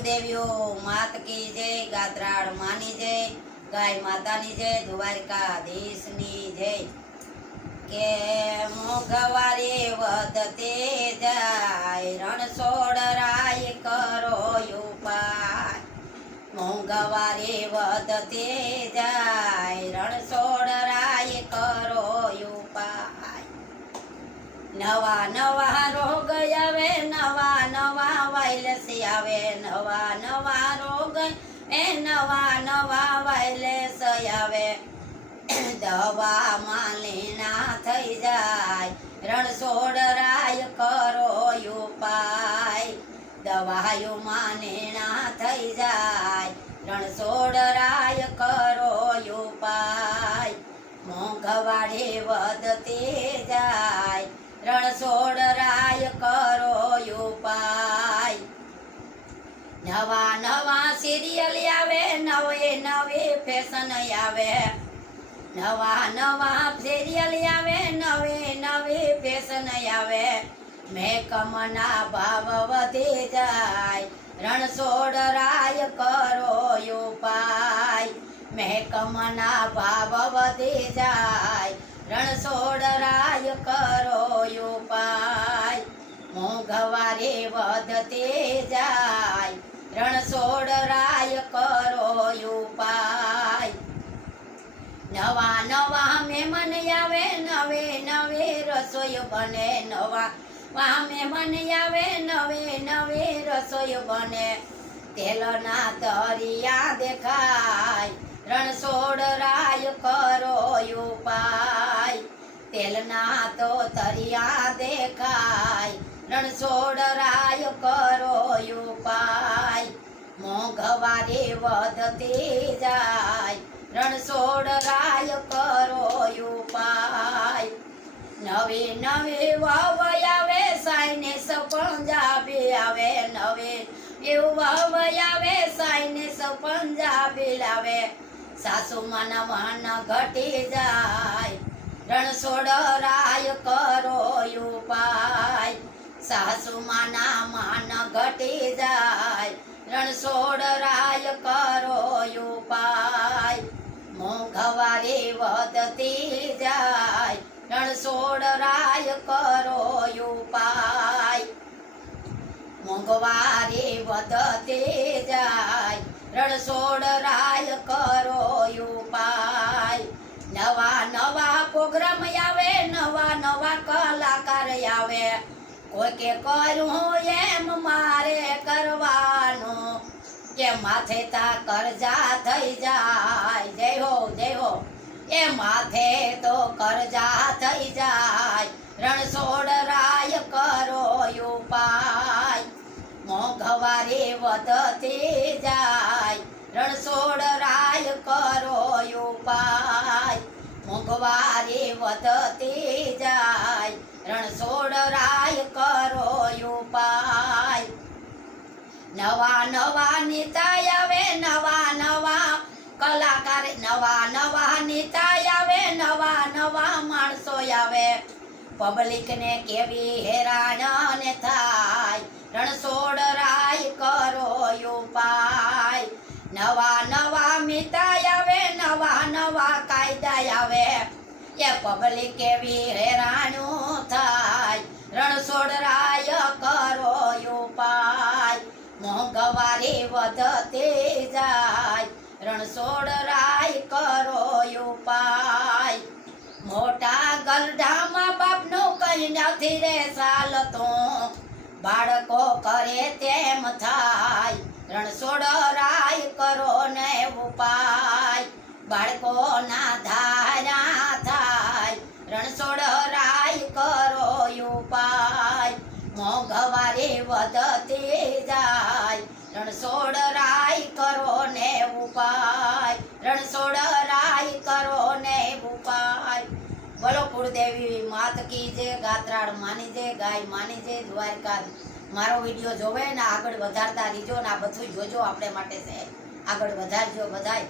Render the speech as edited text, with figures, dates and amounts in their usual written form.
कुलदेवियो मात की जय, गात्राड़ मानी जय, गाय माता नी जय, द्वारकाधीश नी जय। के मोघवारी वधते जाय, रणछोड़राय करो उपाय। मोघवारी वधते जाय, रणछोड़राय करो उपाय। नवा नवा रोग आवे, नवा नवा वायरस आवे, नवा नवा रोग नवा नवा वायरस आवे। दवा मालीना थई जाय, रणछोड़राय करो उपाय। दवायु मालीना थई जाय, रणछोड़राय करो उपाय। मोघवारी वधते जाय, रणछोड़राय करो उपाय। नवा नवा सीरियल आवे, नवे नवे फैशन आवे। नवा नवा सीरियल आवे, नवे नवे फैशन आवे। मेकअपना भाव वधी जाय, रणछोड़राय करो उपाय। मेकअपना भाव वधी जाय, रणछोड़राय करो उपाय। मोघवारी वधते जाय, रणछोड़राय करो उपाय। नवा नवा मेहमान आवे, नवे नवे रसोई बने। नवा मेहमान आवे, नवे नवे रसोई बने। तेलना तरिया देखाय, रणछोड़राय करो उपाय। तेलना तो तरिया देखाय, रणछोड़राय करो उपाय। मोघवारी वधते जाय, रणछोड़राय करो उपाय। नवे नवे वाव आवे, साइनेस पंजाबी आवे। नवे वाव आवे, साइनेस पंजाबी लावे। सासू माना मान घटी जाय, रणछोड़राय करो उपाय। सासू माना मान घटी जाय, रणछोड़राय करो उपाय। मोघवारी वधती जाय, रणछोड़राय करो उपाय। मोघवारी वधती जाय, रणछोड़राय करो उपाय। नवा नवा प्रोग्राम आवे, नवा नवा कलाकार आवे। कोई के करूं एम मारे करवानो, के माथे ता कर्जा थई जाय। जय हो जय हो। ए माथे तो कर्जा थई जाय, रणछोड़राय करो उपाय। मोघवारी वधती जाय, रणछोड़राय करो उपाय। मोघवारी वधती जाय, रणछोड़राय करो उपाय। नवा नवा नेता आवे, नवा नवा कलाकार। नवा नवा नेता आवे, नवा नवा माणसो आवे। पब्लिक ने केवी हैरान ने थाय, रणछोड़राय करो उपाय। नवा नवा नेता आवे, नवा नवा कायदा आवे। ये पब्लिक केवी हैरान थाय, रणछोड़राय करो उपाय। मोघवारी वधते जाय, रणछोड़राय करो उपाय। मोटा गलढाમાં બાપનું કઈ નથી રે ચાલતું, બાળકો કરે તેમ થાય, रणछोड़राय करो ને ઉપાય। બાળકોના ધારા થાય, रणछोड़राय करो उपाय। मोघवारी वधती जाय, रणछोड़राय करो ने उपाय। रणछोड़राय करो ने उपाय। बोलो कुलदेवी मात की जय, गात्राड़ मानी जय, गाय मानी जय, द्वारका। मारो विडियो जोवे ने आगळ वधारता रहीजो ने आ बधुं जोजो आपणे माटे छे, आगळ वधारजो बधाय।